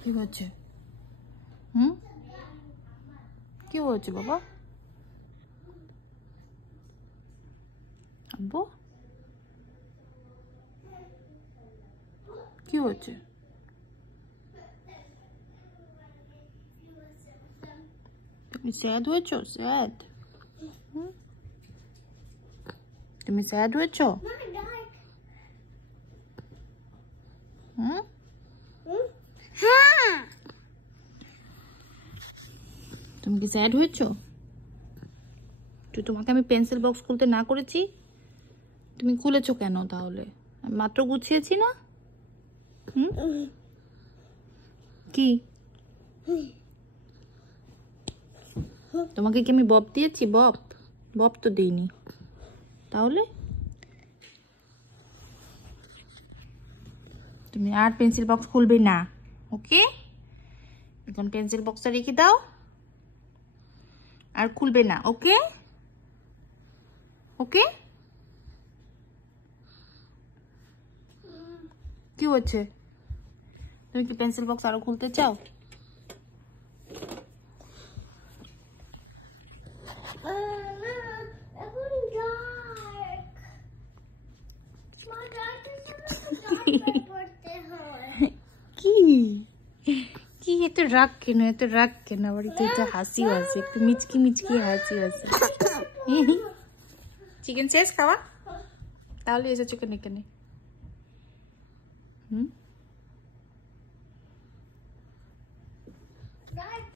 কি হচ্ছে? হুম, কি হচ্ছে বাবা? আব্বু কি হচ্ছে? তুমি স্যাড হয়েছো? স্যাড? তুমি স্যাড হয়েছো? হুম, তুমি কি স্যাড হয়েছো? তো তোমাকে আমি পেন্সিল বক্স খুলতে না করেছি, তুমি খুলেছো কেন তাহলে? আমি মাত্র গুছিয়েছি না? হুম, কি তোমাকে কি আমি বব দিয়েছি? বব বব তো দিইনি। তাহলে তুমি আর পেন্সিল বক্স খুলবে না, ওকে? এখন পেন্সিল বক্সটা রেখে দাও, আর খুলবে না, ওকে? ওকে, কি হচ্ছে? তুমি কি পেন্সিল বক্স আরো খুলতে চাও? কি কি এত রাগ কেন? এত রাগ কেন? বাড়িতে এটা হাসি আছে, একটু মিচকি মিচকি হাসি আছে। চিকেন শেষ খাওয়া? তাহলে এসেছো কেন এখানে? হুম,